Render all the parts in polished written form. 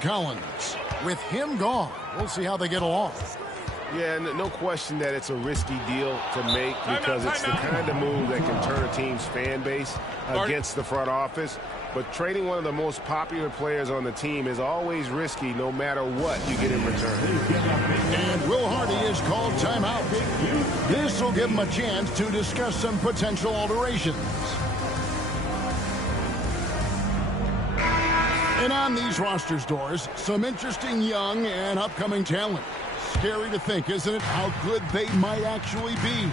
Collins. With him gone, we'll see how they get along. Yeah, no question that it's a risky deal to make because it's the kind of move that can turn a team's fan base against the front office. But trading one of the most popular players on the team is always risky no matter what you get in return. And Will Hardy is called timeout. This will give him a chance to discuss some potential alterations. And on these rosters doors, some interesting young and upcoming talent. Scary to think, isn't it, how good they might actually be?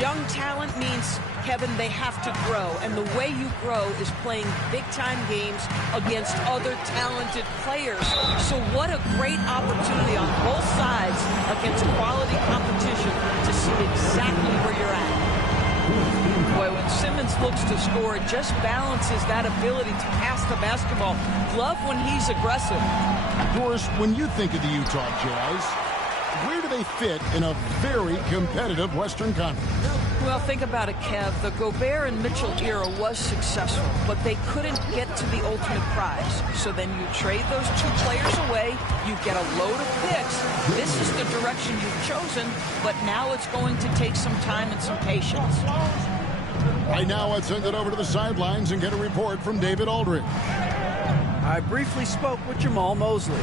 Young talent means, Kevin, they have to grow. And the way you grow is playing big-time games against other talented players. So what a great opportunity on both sides against quality competition to see exactly where you're at. Boy, when Simmons looks to score, it just balances that ability to pass the basketball. Love when he's aggressive. Doris, when you think of the Utah Jazz, where do they fit in a very competitive Western Conference? Well, think about it, Kev. The Gobert and Mitchell era was successful, but they couldn't get to the ultimate prize. So then you trade those two players away, you get a load of picks. This is the direction you've chosen, but now it's going to take some time and some patience. Right now, let's send it over to the sidelines and get a report from David Aldridge. I briefly spoke with Jamal Mosley.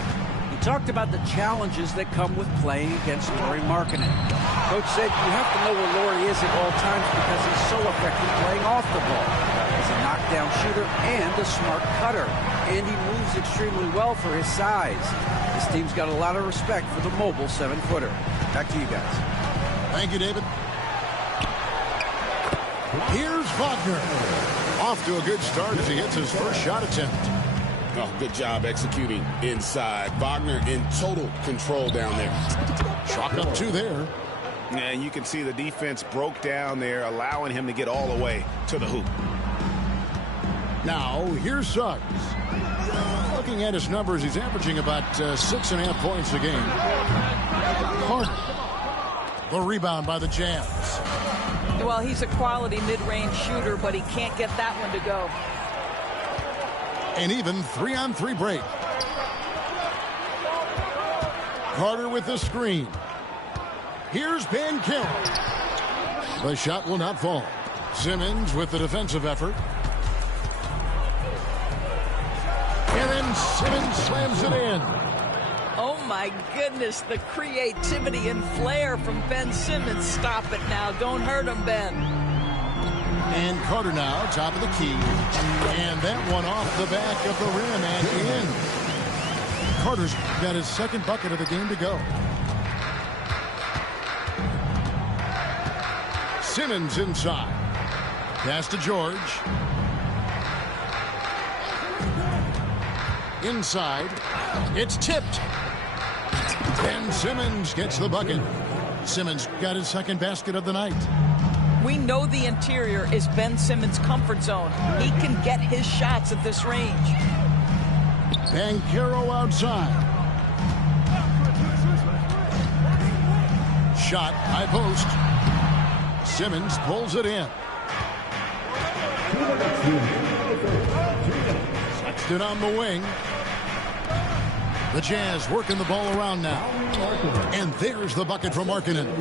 He talked about the challenges that come with playing against Lauri Markkanen. Coach said you have to know where Lauri is at all times because he's so effective playing off the ball. He's a knockdown shooter and a smart cutter, and he moves extremely well for his size. This team's got a lot of respect for the mobile 7-footer. Back to you guys. Thank you, David. Here's Wagner. Off to a good start as he hits his first shot attempt. Oh, good job executing inside. Wagner in total control down there. Chalk up two there. And you can see the defense broke down there, allowing him to get all the way to the hoop. Now, here's Suggs. Looking at his numbers, he's averaging about 6.5 points a game. Carter. The rebound by the Jazz. Well, he's a quality mid-range shooter, but he can't get that one to go. An even 3-on-3 break. Carter with the screen. Here's Banchero. The shot will not fall. Simmons with the defensive effort. And then Simmons slams it in. Oh, my goodness, the creativity and flair from Ben Simmons. Stop it now. Don't hurt him, Ben. And Carter now, top of the key. And that one off the back of the rim and in. Carter's got his second bucket of the game to go. Simmons inside. Pass to George. Inside. It's tipped. Ben Simmons gets the bucket. Simmons got his second basket of the night. We know the interior is Ben Simmons' comfort zone. He can get his shots at this range. Banchero outside. Shot, high post. Simmons pulls it in. Sexton on the wing. The Jazz working the ball around now. And there's the bucket from Markkanen.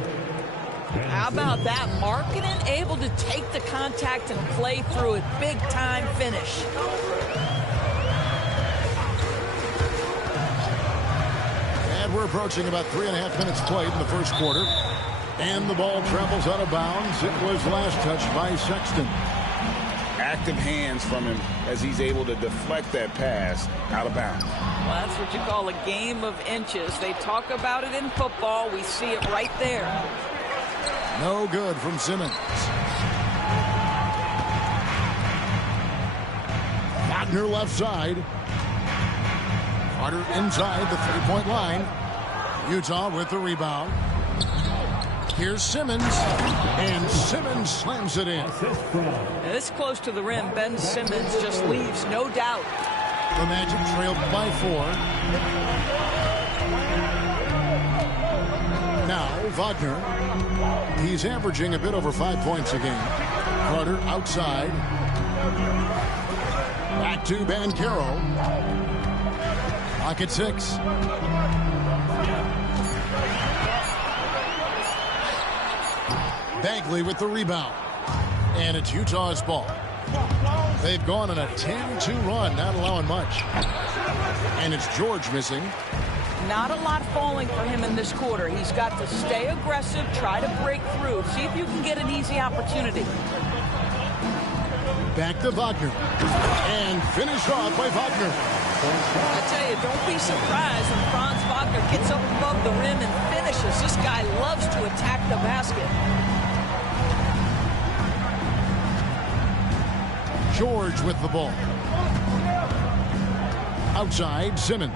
How about that? Markkanen able to take the contact and play through it. Big time finish. And we're approaching about 3.5 minutes played in the first quarter. And the ball travels out of bounds. It was last touched by Sexton. Active hands from him as he's able to deflect that pass out of bounds. Well, that's what you call a game of inches. They talk about it in football. We see it right there. No good from Simmons. Wagner left side. Carter inside the three-point line. Utah with the rebound. Here's Simmons. And Simmons slams it in. This close to the rim, Ben Simmons just leaves, no doubt. The Magic trailed by 4. Now, Wagner. He's averaging a bit over 5 points a game. Carter outside. Back to Banchero. Clock at 6. Bagley with the rebound. And it's Utah's ball. They've gone on a 10-2 run, not allowing much. And it's George missing. Not a lot falling for him in this quarter. He's got to stay aggressive, try to break through, see if you can get an easy opportunity. Back to Wagner. And finished off by Wagner. I tell you, don't be surprised when Franz Wagner gets up above the rim and finishes. This guy loves to attack the basket. George with the ball. Outside, Simmons.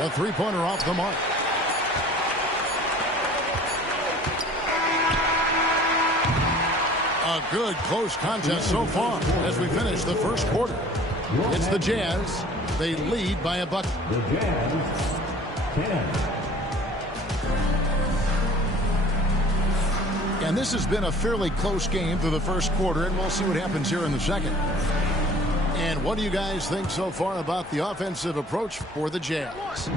A three-pointer off the mark. A good close contest so far as we finish the first quarter. It's the Jazz. They lead by a bucket. The Jazz, 10. And this has been a fairly close game through the first quarter, and we'll see what happens here in the second. And what do you guys think so far about the offensive approach for the Jazz?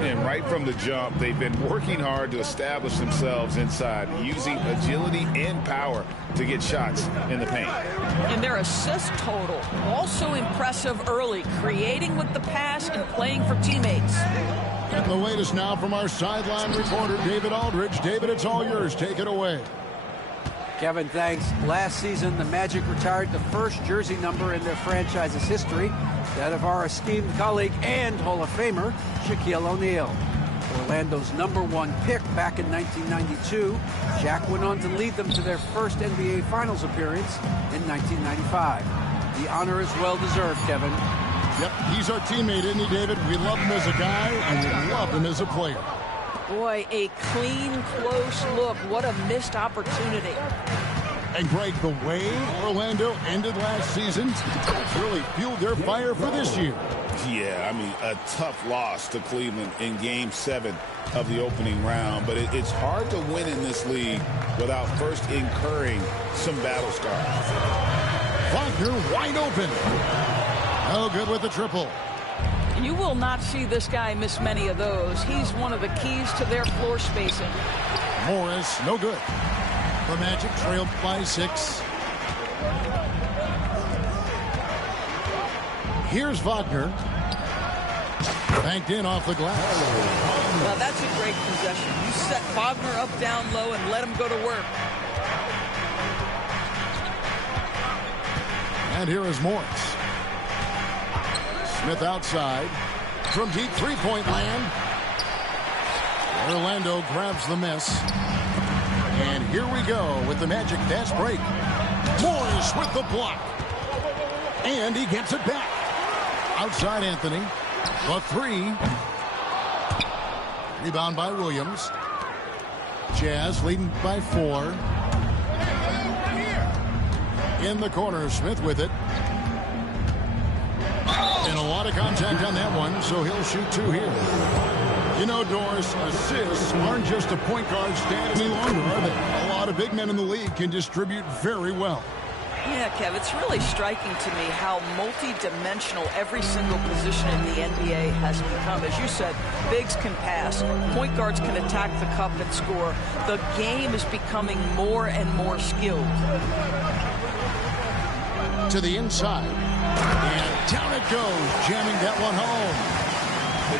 And right from the jump, they've been working hard to establish themselves inside, using agility and power to get shots in the paint. And their assist total, also impressive early, creating with the pass and playing for teammates. And the latest now from our sideline reporter, David Aldridge. David, it's all yours. Take it away. Kevin, thanks. Last season, the Magic retired the first jersey number in their franchise's history, that of our esteemed colleague and Hall of Famer, Shaquille O'Neal. Orlando's #1 pick back in 1992, Shaq went on to lead them to their first NBA Finals appearance in 1995. The honor is well-deserved, Kevin. Yep, he's our teammate, isn't he, David? We love him as a guy, and we love him as a player. Boy, a clean, close look. What a missed opportunity. And Greg, the way Orlando ended last season really fueled their fire for this year. Yeah, I mean, a tough loss to Cleveland in Game 7 of the opening round. But it's hard to win in this league without first incurring some battle scars. Wagner wide open. Oh, good with the triple. You will not see this guy miss many of those. He's one of the keys to their floor spacing. Morris, no good. The Magic trailed by 6. Here's Wagner. Banked in off the glass. Well, that's a great possession. You set Wagner up down low and let him go to work. And here is Morris. Smith outside. From deep three-point land. Orlando grabs the miss. And here we go with the Magic fast break. Morris with the block. And he gets it back. Outside Anthony. The 3. Rebound by Williams. Jazz leading by 4. In the corner, Smith with it. And a lot of contact on that one, so he'll shoot 2 here. You know, Doris, assists aren't just a point guard stat any longer, are they? A lot of big men in the league can distribute very well. Yeah, Kev, it's really striking to me how multi-dimensional every single position in the NBA has become. As you said, bigs can pass, point guards can attack the cup and score. The game is becoming more and more skilled. To the inside. And down it goes, jamming that one home.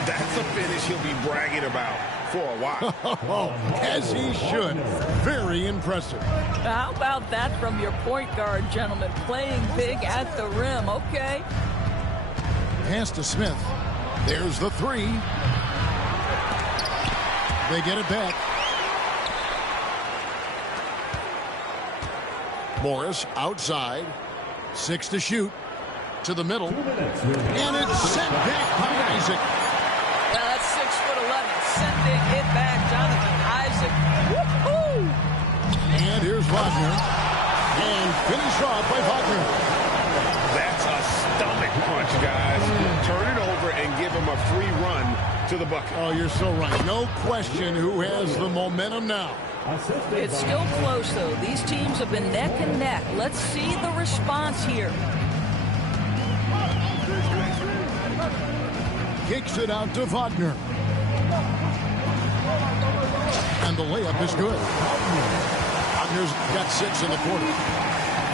That's a finish he'll be bragging about for a while. As he should. Very impressive. How about that from your point guard, gentlemen? Playing big at the rim, okay. Pass to Smith. There's the 3. They get it back. Morris outside. 6 to shoot. To the middle. And it's sent back by Isaac. Yeah, that's 6'11". Sending it back, Jonathan Isaac. Woo-hoo! And here's Wagner. And finished off by Wagner. That's a stomach punch, guys. Turn it over and give him a free run to the bucket. Oh, you're so right. No question who has the momentum now. It's still close, though. These teams have been neck and neck. Let's see the response here. kicks it out to Wagner. And the layup is good. Wagner's got 6 in the quarter.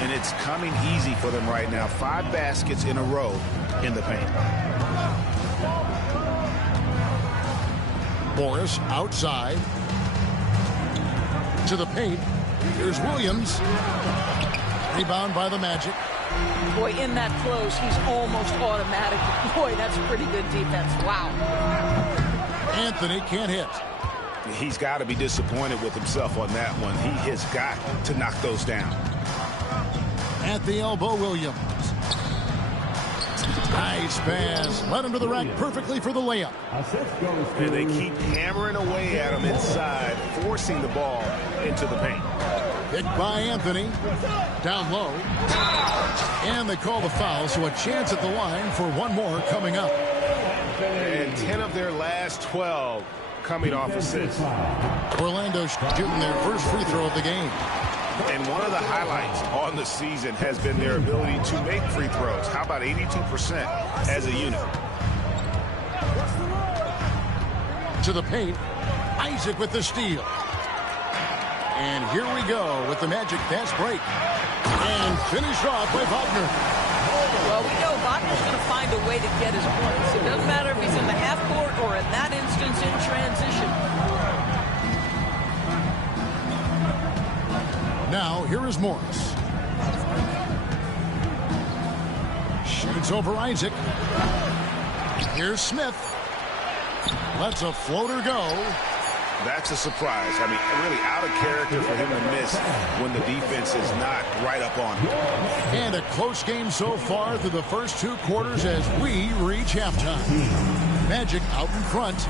And it's coming easy for them right now. 5 baskets in a row in the paint. Morris outside. To the paint. Here's Williams. Rebound by the Magic. Boy, in that close, he's almost automatic. Boy, that's pretty good defense. Wow. Anthony can't hit. He's got to be disappointed with himself on that one. He has got to knock those down. At the elbow, Williams. Nice pass. Led him to the rack perfectly for the layup. And they keep hammering away at him inside, forcing the ball into the paint. Picked by Anthony. Down low. And they call the foul, so a chance at the line for one more coming up. And 10 of their last 12 coming off assists. Orlando shooting their first free throw of the game. And one of the highlights on the season has been their ability to make free throws. How about 82% as a unit? To the paint. Isaac with the steal. And here we go with the Magic fast break. And finished off by Wagner. Well, we know Wagner's going to find a way to get his points. It doesn't matter if he's in the half court or in that instance in transition. Now, here is Morris. Shoots over Isaac. Here's Smith. Lets a floater go. That's a surprise. I mean, really out of character for him to miss when the defense is not right up on him. And a close game so far through the first 2 quarters as we reach halftime. Magic out in front.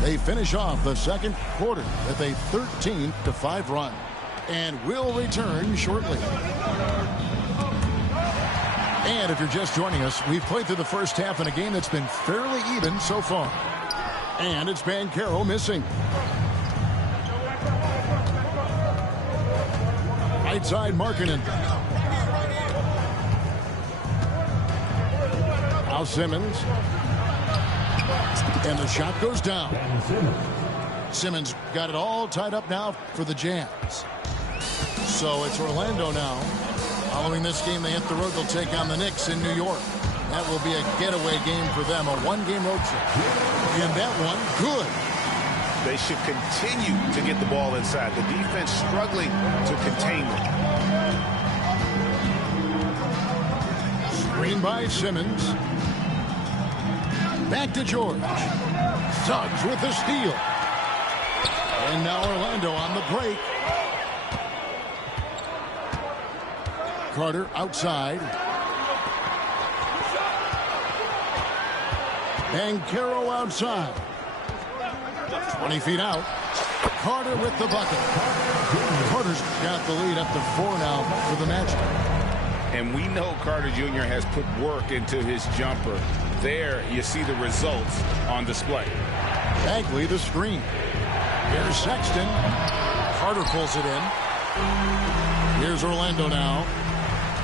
They finish off the second quarter with a 13-5 run. And will return shortly. And if you're just joining us, we've played through the first half in a game that's been fairly even so far. And it's Banchero missing. Right side, Markkanen. Now Simmons. And the shot goes down. Simmons got it all tied up now for the Jazz. So it's Orlando now. Following this game, they hit the road. They'll take on the Knicks in New York. That will be a getaway game for them, a 1-game road trip. And that one, good. They should continue to get the ball inside. The defense struggling to contain them. Screen by Simmons. Back to George. Suggs with the steal. And now Orlando on the break. Carter outside. Banchero outside. 20 feet out. Carter with the bucket. Carter's got the lead up to 4 now for the Magic. And we know Carter Jr. has put work into his jumper. There you see the results on display. Bagley the screen. Here's Sexton. Carter pulls it in. Here's Orlando now.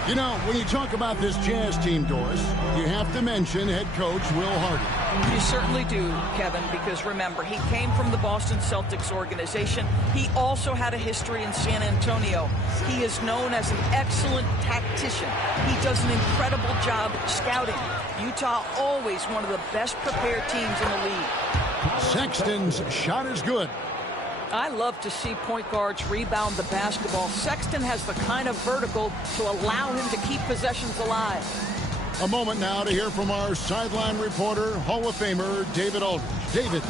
You know, when you talk about this Jazz team, Doris, you have to mention head coach Will Hardy. You certainly do, Kevin, because remember, he came from the Boston Celtics organization. He also had a history in San Antonio. He is known as an excellent tactician. He does an incredible job scouting. Utah always one of the best prepared teams in the league. Sexton's shot is good. I love to see point guards rebound the basketball. Sexton has the kind of vertical to allow him to keep possessions alive. A moment now to hear from our sideline reporter, Hall of Famer David Aldridge. David.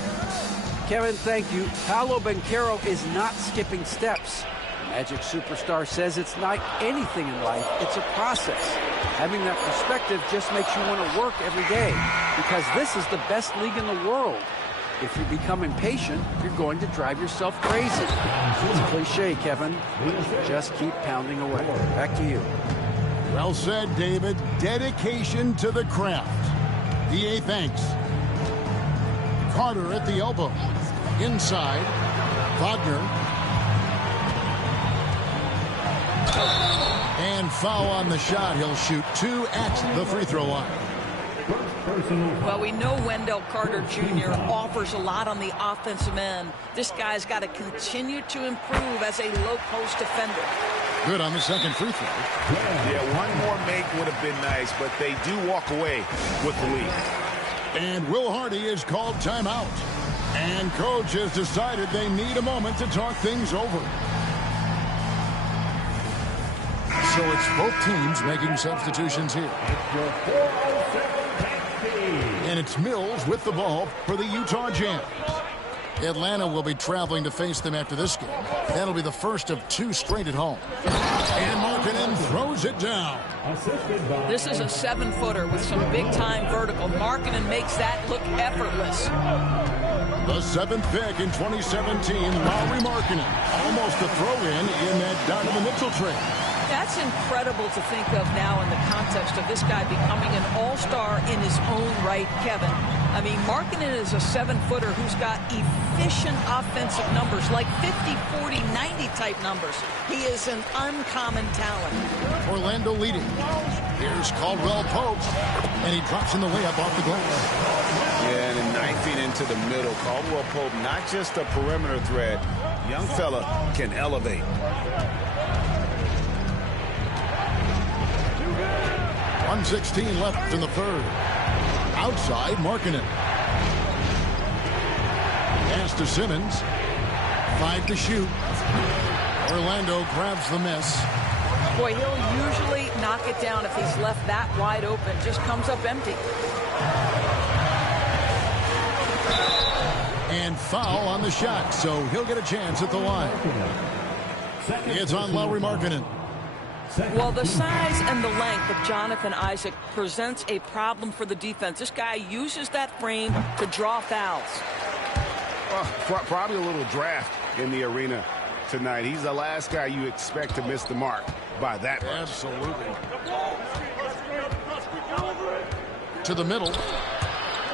Kevin, thank you. Paolo Banchero is not skipping steps. Magic superstar says it's like anything in life. It's a process. Having that perspective just makes you want to work every day because this is the best league in the world. If you become impatient, you're going to drive yourself crazy. It's cliche, Kevin. Just keep pounding away. Back to you. Well said, David. Dedication to the craft. DA thanks. Carter at the elbow. Inside. Wagner. And foul on the shot. He'll shoot 2 at the free throw line. Well, we know Wendell Carter Jr. offers a lot on the offensive end. This guy's got to continue to improve as a low post defender. Good on the second free throw. Yeah, one more make would have been nice, but they do walk away with the lead. And Will Hardy is called timeout. And coach has decided they need a moment to talk things over. So it's both teams making substitutions here. And it's Mills with the ball for the Utah Jazz. Atlanta will be traveling to face them after this game. That'll be the first of 2 straight at home. And Markkanen throws it down. This is a 7-footer with some big-time vertical. Markkanen makes that look effortless. The 7th pick in 2017, Lauri Markkanen. Almost a throw-in that Donovan Mitchell trade. That's incredible to think of now in the context of this guy becoming an all-star in his own right, Kevin. I mean, Markkanen is a 7-footer who's got efficient offensive numbers, like 50, 40, 90 type numbers. He is an uncommon talent. Orlando leading. Here's Caldwell Pope, and he drops in the layup off the glass. Yeah, and knifing into the middle. Caldwell Pope, not just a perimeter threat. Young fella can elevate. 1:16 left in the third. Outside, Markkanen. Pass to Simmons. 5 to shoot. Orlando grabs the miss. Boy, he'll usually knock it down if he's left that wide open. Just comes up empty. And foul on the shot, so he'll get a chance at the line. It's on Lauri Markkanen. Well, the size and the length of Jonathan Isaac presents a problem for the defense. This guy uses that frame to draw fouls. Probably a little draft in the arena tonight. He's the last guy you expect to miss the mark by that much. Absolutely. To the middle.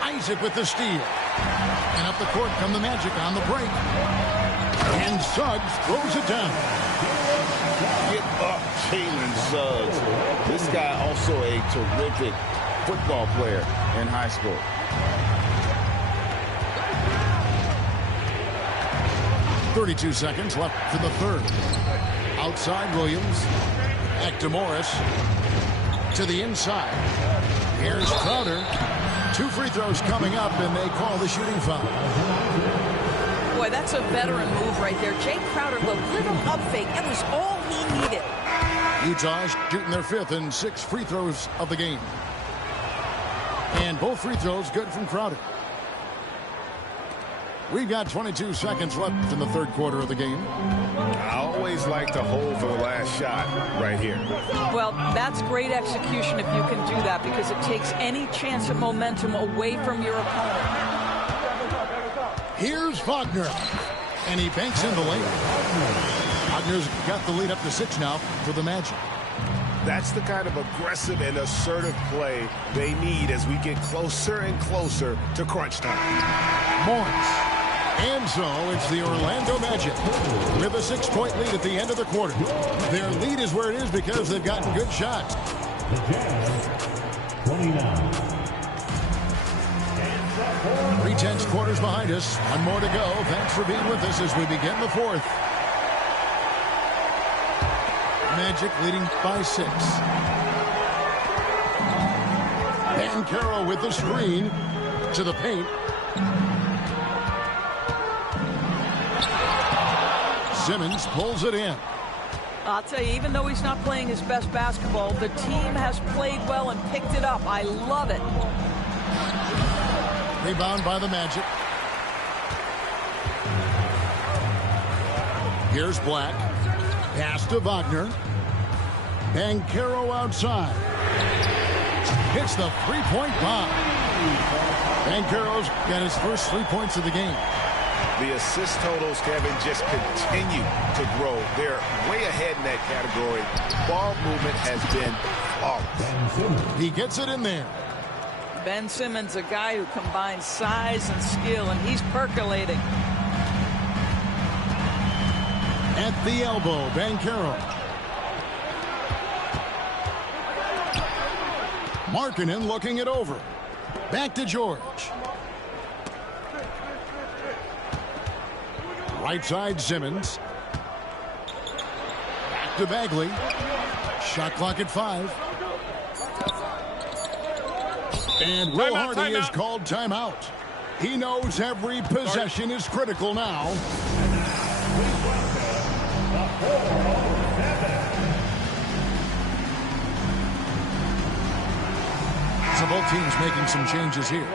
Isaac with the steal. And up the court come the Magic on the break. And Suggs throws it down. Get up, Jalen Suggs. This guy also a terrific football player in high school. .32 seconds left in the third. Outside Williams. Back to Morris. To the inside. Here's Crowder. 2 free throws coming up, and they call the shooting foul. Boy, that's a veteran move right there. Jay Crowder, the little up fake, that was all he needed. Utah shooting their 5th and 6 free throws of the game. And both free throws good from Crowder. We've got 22 seconds left in the third quarter of the game. I always like to hold for the last shot right here. Well, that's great execution if you can do that, because it takes any chance of momentum away from your opponent. Here's Wagner. And he banks in the layup. Wagner's got the lead up to 6 now for the Magic. That's the kind of aggressive and assertive play they need as we get closer and closer to crunch time. Morris. And so it's the Orlando Magic with a 6-point lead at the end of the quarter. Their lead is where it is because they've gotten good shots. The Jazz, 29. 3/10 quarters behind us. One more to go. Thanks for being with us as we begin the fourth. Magic leading by 6. Banchero with the screen to the paint. Simmons pulls it in. I'll tell you, even though he's not playing his best basketball, the team has played well and picked it up. I love it. Rebound by the Magic. Here's Black. Pass to Wagner. Banchero outside. Hits the 3-point bomb. Banchero's got his first 3 points of the game. The assist totals, Kevin, just continue to grow. They're way ahead in that category. Ball movement has been flawless. He gets it in there. Ben Simmons, a guy who combines size and skill, and he's percolating. At the elbow, Banchero. Markkanen looking it over. Back to George. Right side, Simmons. Back to Bagley. Shot clock at 5. And Will Hardy has called timeout. He knows every possession is critical now. So both teams making some changes here.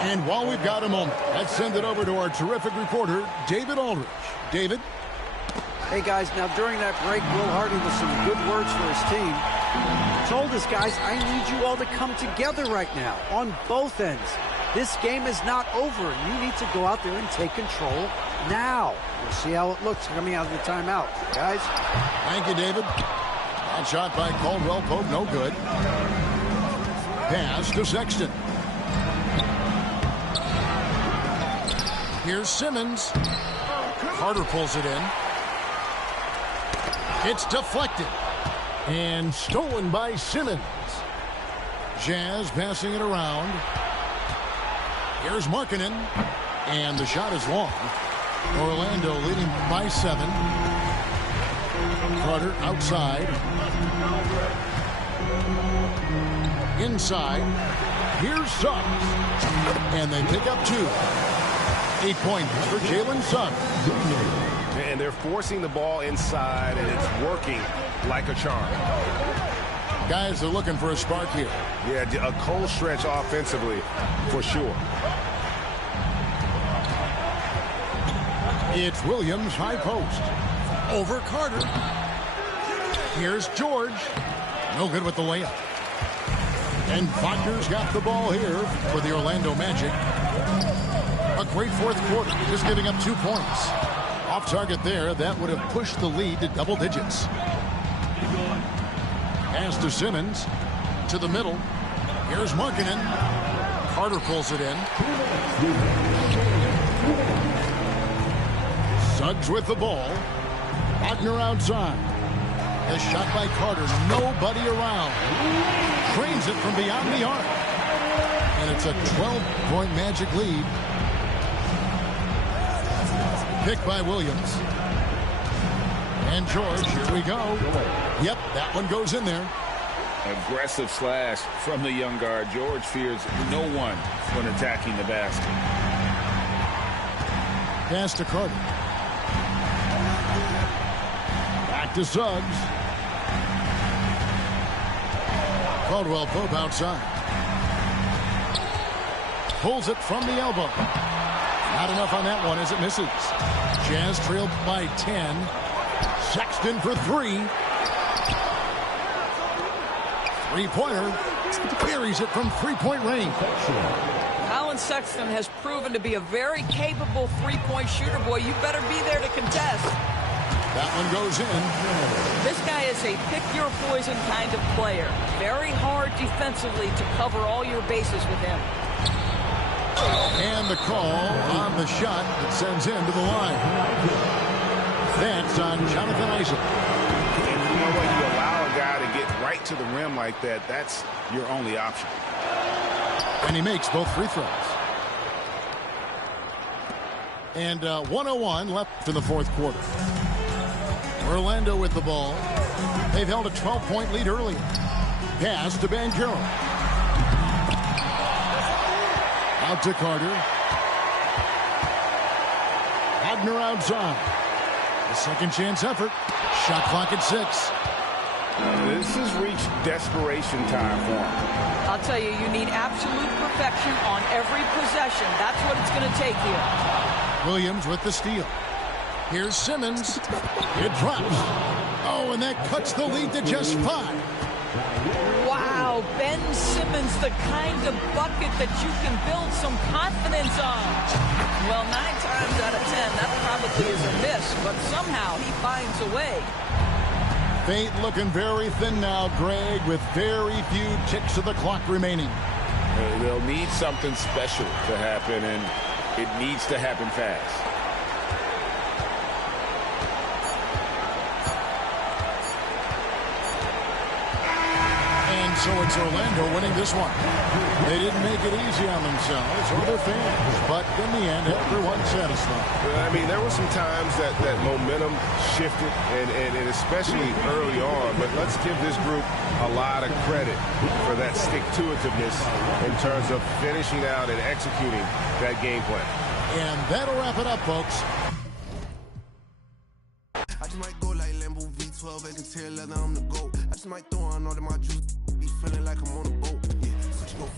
And while we've got a moment, let's send it over to our terrific reporter, David Aldridge. David? Hey, guys, now during that break, Will Hardy with some good words for his team. He told us, guys, I need you all to come together right now on both ends. This game is not over, and you need to go out there and take control now. We'll see how it looks coming out of the timeout. Guys? Thank you, David. That shot by Caldwell Pope, no good. Pass to Sexton. Here's Simmons. Carter pulls it in. It's deflected. And stolen by Simmons. Jazz passing it around. Here's Markkanen. And the shot is long. Orlando leading by 7. Carter outside. Inside. Here's Suggs. And they pick up 2. 8 points for Jalen Suggs. And they're forcing the ball inside, and it's working like a charm. Guys are looking for a spark here. Yeah, a cold stretch offensively, for sure. It's Williams, high post. Over Carter. Here's George. No good with the layup. And Wagner's got the ball here for the Orlando Magic. A great fourth quarter, just giving up 2 points. Off target there, that would have pushed the lead to double digits. Pass to Simmons, to the middle. Here's Markkanen. Carter pulls it in. Suggs with the ball. Wagner outside. A shot by Carter, nobody around. Trains it from beyond the arc. And it's a 12-point Magic lead. Picked by Williams. And George, here we go. Yep, that one goes in there. Aggressive slash from the young guard. George fears no one when attacking the basket. Pass to Carter. Back to Suggs. Caldwell Pope outside. Pulls it from the elbow. Not enough on that one as it misses. Jazz trailed by 10. Sexton for 3. Three-pointer. Buries it from three-point range. Colin Sexton has proven to be a very capable three-point shooter. Boy, you better be there to contest. That one goes in. This guy is a pick-your-poison kind of player. Very hard defensively to cover all your bases with him. And the call on the shot that sends him to the line. That's on Jonathan Isaac. And you know what? You allow a guy to get right to the rim like that. That's your only option. And he makes both free throws. And 1:01 left in the fourth quarter. Orlando with the ball. They've held a 12-point lead earlier. Pass to Banchero. Out to Carter. Wagner outside. A second chance effort. Shot clock at 6. This has reached desperation time for him. I'll tell you, you need absolute perfection on every possession. That's what it's going to take here. Williams with the steal. Here's Simmons. It drops. Oh, and that cuts the lead to just 5. Wow, Ben Simmons, the kind of bucket that you can build some confidence on. Well, 9 times out of 10, that probably is a miss, but somehow he finds a way. Fate looking very thin now, Greg, with very few ticks of the clock remaining. They'll need something special to happen, and it needs to happen fast. so it's Orlando winning this one. They didn't make it easy on themselves or their fans, but in the end, everyone's satisfied. I mean, there were some times that momentum shifted, and especially early on, but let's give this group a lot of credit for that stick-to-itiveness in terms of finishing out and executing that game plan. And that'll wrap it up, folks. I just might go like Lambo V12, I can tell leather I'm the GOAT. I just might throw on all of my juice, be feeling like I'm on a boat. Yeah, switch go.